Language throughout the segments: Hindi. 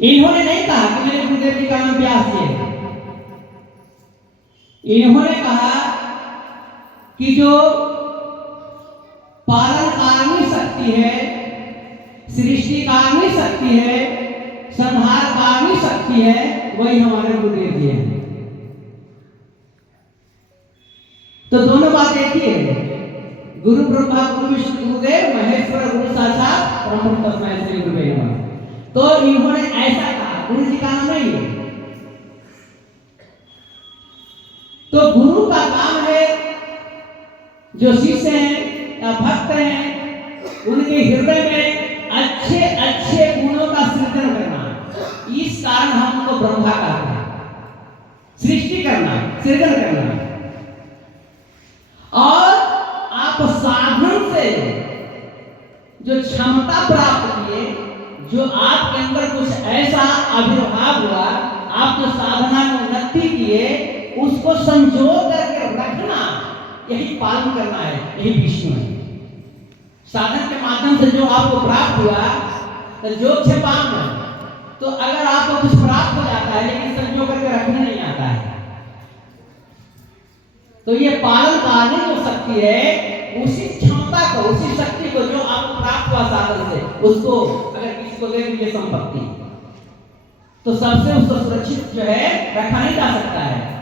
इन्होंने नहीं कहा कि मेरे गुरुदेव जी का नाम व्यास जी है। इन्होंने कहा कि जो पालन कारणीय शक्ति है, सृष्टि कारणीय शक्ति है, संहार कारणीय शक्ति है, वही हमारे गुरुदेव जी हैं। तो दोनों बात एक ही है, गुरु ब्रह्मा गुरु विष्णु गुरुदेव महेश्वर गुरु साक्षात परम तस्मै श्री गुरुवे नमः। तो इन्होंने ऐसा कहा, गुरु जी का नाम नहीं है। तो गुरु का काम है जो शिष्य हैं या भक्त हैं उनके हृदय में अच्छे अच्छे गुणों का सृजन करना। इस कारण हम उनको ब्रह्मा कहते हैं, सृष्टि करना, सृजन करना। और आप साधन से जो क्षमता प्राप्त किए, जो आपके अंदर कुछ ऐसा आविर्भाव हुआ, आप जो साधना में उन्नति किए, उसको संजो करके रखना, यही पालन करना है, यही विष्णु है। साधन के माध्यम से जो आपको प्राप्त हुआ तो जो पालन, तो अगर आपको कुछ प्राप्त हो जाता है लेकिन संजो करके रखने नहीं आता है, तो ये पालन कारणीय जो शक्ति है, उसी क्षमता को, उसी शक्ति को जो आपको प्राप्त हुआ साधन से, उसको अगर किसी को दे दीजिए संपत्ति, तो सबसे उसको सुरक्षित जो है रखा नहीं जा सकता है।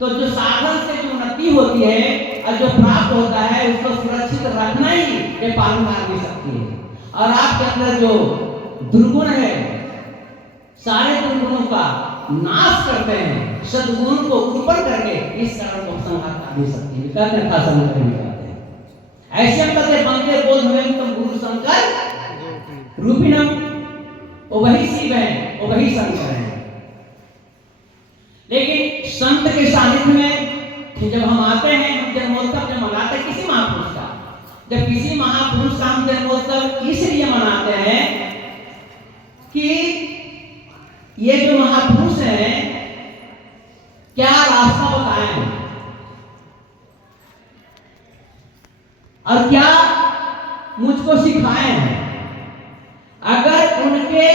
तो जो साधन से जो उन्नति होती है और जो प्राप्त होता है, उसको सुरक्षित रखना ही ये पालन कारणीय शक्ति है। और आपके अंदर जो दुर्गुण है, सारे दुर्गुणों का नाश करते हैं, सद्गुण को उत्पन्न करके इस कारण को संहार कारणीय शक्ति कहते हैं, कहते हैं। ऐसे हम कहते बंदे बोध हुए तुम गुरु शंकर रूपिणम, वो वही शिव है, वो वही शंकर है। लेकिन संत के सानिध्य में जब हम आते हैं, हम जन्मोत्सव जब मनाते हैं किसी महापुरुष का, जब किसी महापुरुष का हम जन्मोत्सव इसलिए मनाते हैं कि ये जो महापुरुष हैं क्या रास्ता बताए हैं और क्या मुझको सिखाए हैं। अगर उनके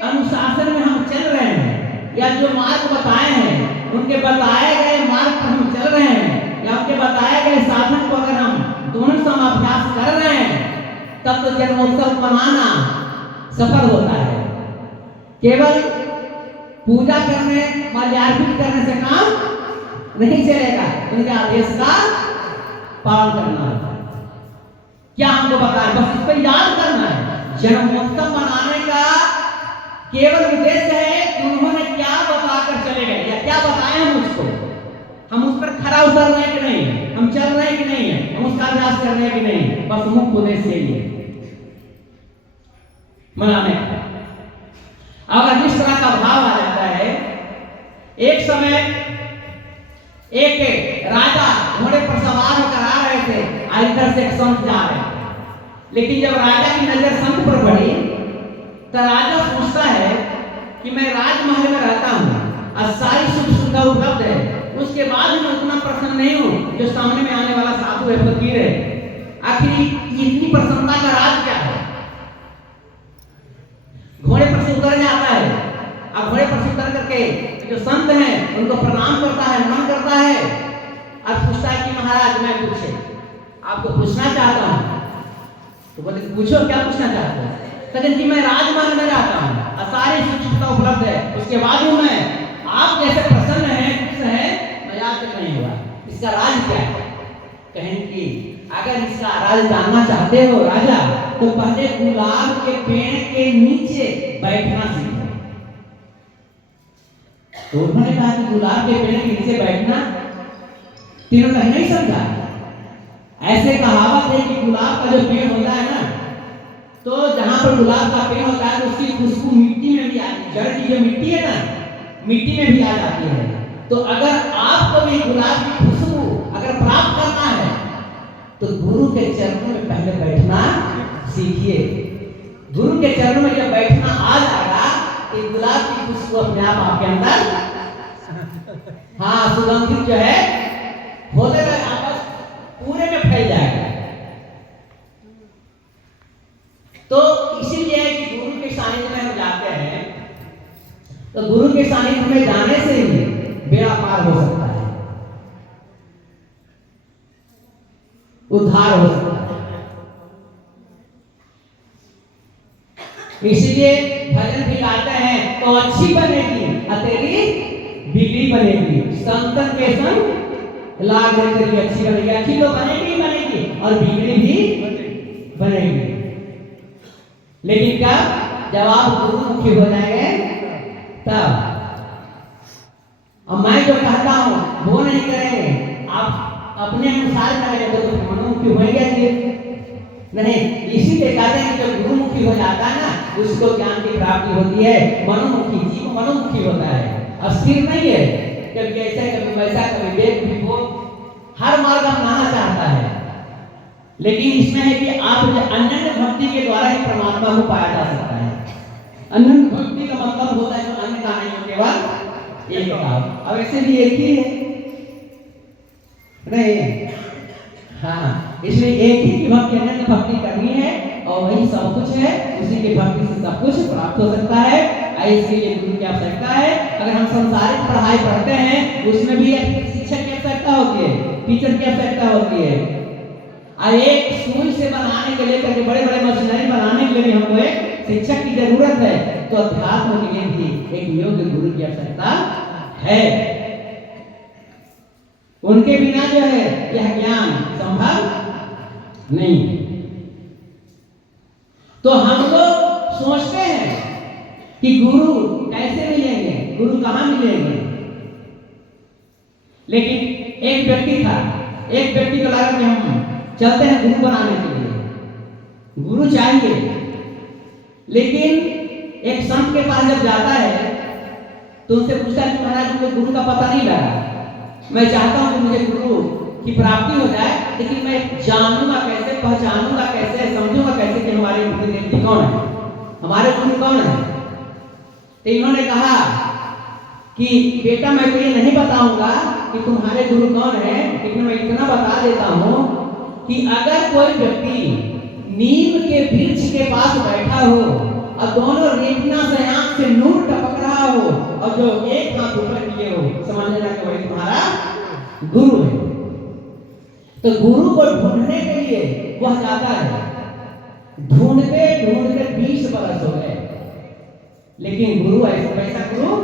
अनुशासन में हम चल रहे हैं, या जो मार्ग बताए हैं, उनके बताए गए मार्ग पर हम चल रहे हैं, या उनके बताए गए साधन को अगर हम दोनों समाभ्यास कर रहे हैं, तब तो जन्मोत्सव मनाना सफल होता है। केवल पूजा करने, माल्यार्पण करने से काम नहीं चलेगा, उनके आदेश का पालन करना होता है। क्या हमको बताएं, बस इस पर याद करना है। जन्मोत्सव मनाने का केवल उद्देश्य है कि उन्होंने क्या बताकर चले गए, या क्या बताया हम उसको, हम उस पर खरा उतर रहे हैं कि नहीं, हम चल रहे हैं कि नहीं है, हम उसका अभ्यास कर रहे हैं कि नहीं, बस मुख्य उद्देश्य यही है मनाने का। अगर जिस तरह का भाव आ जाता है, एक समय एक राजा घोड़े पर सवार होकर आ रहे थे, इधर से एक संत जा रहे थे, लेकिन जब राजा की नजर संत पर पड़ी तो राजा पूछता है कि मैं राजमहल में रहता हूँ और सारी सुख सुविधा उपलब्ध है, उसके बाद मैं उतना प्रसन्न नहीं हूँ जो सामने में आने वाला साधु है, फकीर है, आखिर इतनी प्रसन्नता का राज क्या है। घोड़े पर से उतर जाता है, अब घोड़े पर से उतर करके जो संत हैं उनको प्रणाम करता है, नमन करता है, और पूछता है कि महाराज मैं कुछ आपको पूछना चाहता हूँ। तो बोले पूछो, क्या पूछना चाहते हो। कहते कि मैं राजमहल में रहता हूँ और सारी सुख सुविधा उपलब्ध है, उसके बाद भी मैं आप जैसे प्रसन्न हैं, खुश हैं, मैं आज तक नहीं हुआ, इसका राज क्या है। कहें कि अगर इसका राज जानना चाहते हो राजा, तो पहले गुलाब के पेड़ के नीचे बैठना सीखो। तो उन्होंने कहा कि गुलाब के पेड़ के नीचे बैठना, तीनों कहीं नहीं समझा। ऐसे कहावत है कि गुलाब का जो पेड़ होता है ना, तो जहां पर गुलाब का पेड़ होता है तो उसकी खुशबू मिट्टी में भी आती है, जड़ की जो मिट्टी है ना, मिट्टी में भी आ जाती है। तो अगर आपको भी गुलाब की खुशबू अगर प्राप्त करना है, तो गुरु के चरणों में पहले बैठना सीखिए। गुरु के चरणों में जब बैठना आ जाएगा, कि गुलाब की खुशबू अपने आप आपके अंदर हाँ सुगंधित जो है होते हुए आपस पूरे में फैल जाएगा। तो इसीलिए कि गुरु के सानिध्य में हम जाते हैं उद्धार हो सकता है। इसलिए भजन भी गाते हैं तो अच्छी बनेगी और तेरी बिगड़ी बनेगी। संतन के संग लाग दे तेरी अच्छी बनेगी। अच्छी तो बनेगी ही बनेगी और बिगड़ी भी बनेगी। लेकिन क्या जब आप गुरुमुखी हो जाएंगे तब। और मैं जो कहता हूं वो नहीं करेंगे, आप अपने अनुसार करेंगे तो मनोमुखी होंगे नहीं। इसीलिए कहते हैं कि जो गुरुमुखी हो जाता है ना उसको ज्ञान की प्राप्ति होती है। मनोमुखी जीव मनोमुखी होता है, अस्थिर नहीं है। कभी ऐसा कभी वैसा कभी वेग भी हो, हर मार्ग अपनाना चाहता है। लेकिन इसमें है कि आप अनन्य भक्ति के द्वारा ही परमात्मा को पाया जा सकता है। अनन्य भक्ति का मतलब होता है जो अन्य का नहीं हो, केवल एक का। अब ऐसे भी एक ही है नहीं। हाँ, इसलिए एक ही की भक्ति अनन्य भक्ति करनी है और वही सब कुछ है। उसी की भक्ति से सब कुछ प्राप्त हो सकता है। इसके लिए गुरु की आवश्यकता है। अगर हम संसारिक पढ़ाई पढ़ते हैं उसमें भी शिक्षक की आवश्यकता होती है, टीचर की आवश्यकता होती है। एक सुई से बनाने के लिए करके बड़े बड़े मशीनरी बनाने के लिए हमको एक शिक्षक की जरूरत है। तो अध्यात्म के लिए भी एक योग्य गुरु की आवश्यकता है। उनके बिना जो है यह ज्ञान संभव नहीं। तो हम लोग सोचते हैं कि गुरु कैसे मिलेंगे, गुरु कहाँ मिलेंगे। लेकिन एक व्यक्ति था, एक व्यक्ति को लगा कि हम चलते हैं गुरु बनाने के लिए, गुरु चाहिए। लेकिन एक संत के पास जब जाता है तो उनसे पूछता है कि महाराज मुझे गुरु का पता नहीं लगा, मैं चाहता हूं कि मुझे गुरु की प्राप्ति हो जाए, लेकिन मैं जानूंगा कैसे, पहचानूंगा कैसे, समझूंगा कैसे कि हमारे गुरु व्यक्ति कौन है, हमारे गुरु कौन है। तो इन्होंने कहा कि बेटा मैं तो ये नहीं बताऊंगा कि तुम्हारे गुरु कौन है, लेकिन मैं इतना बता देता हूं कि अगर कोई व्यक्ति नीम के वृक्ष के पास बैठा हो और दोनों रेटिना से आंख से नूर टपक रहा हो और जो एक हाथ ऊपर किए हो, समझ लेना कि वही तुम्हारा गुरु है। तो गुरु को ढूंढने के लिए वह जाता है। ढूंढते ढूंढते 20 बरस हो गए, लेकिन गुरु ऐसा गुरु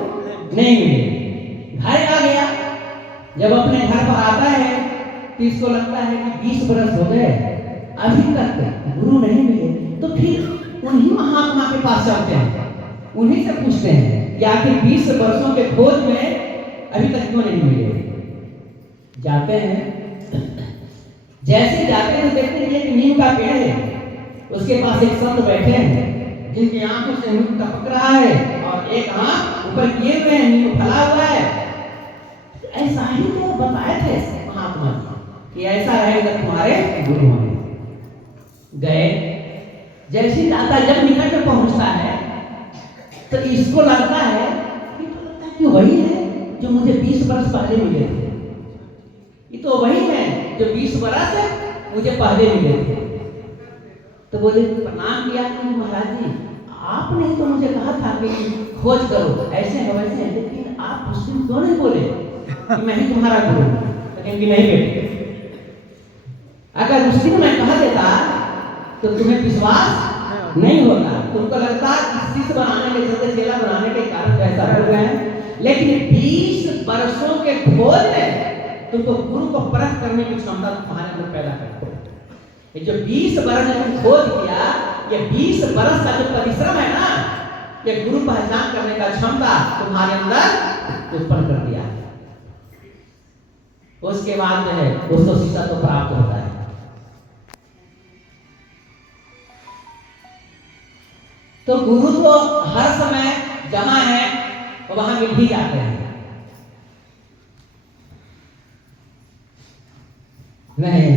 नहीं मिले। घर आ गया, जब अपने घर पर आता है तो इसको लगता है कि 20 बरस हो गए अभी तक गुरु नहीं मिले। तो फिर उन्हीं महात्मा के पास चलते हैं, उन्हीं से पूछते हैं कि आखिर 20 वर्षों के खोज में अभी तक क्यों नहीं मिले। जाते हैं, जैसे जाते हैं देखते हैं कि नीम का पेड़ है, उसके पास एक संत बैठे हैं जिनकी आंखों से नीम टपक रहा है और एक आंख ऊपर किए हुए हैं, नीम फैला हुआ है। ऐसा ही तो बताए थे महात्मा कि ऐसा रहेगा तुम्हारे गुरु होंगे। गए, जैसे जाता जब निकट में पहुंचता है तो इसको लगता है कि वही है जो मुझे 20 वर्ष पहले मिले थे, ये तो वही है जो 20 वर्ष मुझे पहले मिले थे। तो बोले प्रणाम किया कि महाराज जी आपने तो मुझे कहा था कि खोज करो, ऐसे है वैसे है, लेकिन आप उस दिन क्यों नहीं बोले कि मैं ही तुम्हारा गुरु हूं। लेकिन कि नहीं बेटे, अगर उस दिन मैं कहा देता तो तुम्हें विश्वास नहीं होता, तुमको लगता शिष्य बनाने के चलते, चेला बनाने के कारण ऐसा हो गया है। लेकिन 20 वर्षों के खोज में तुमको गुरु को परख करने की क्षमता तुम्हारे अंदर पैदा करते हो। ये जो 20 वर्ष में तुम खोज किया, ये 20 वर्ष का जो परिश्रम है ना, ये गुरु पहचान करने का क्षमता तुम्हारे अंदर उत्पन्न कर दिया। उसके बाद जो है उसको शिक्षा तो प्राप्त होता है। तो गुरु तो हर समय जमा है और वहां मिल भी जाते हैं नहीं।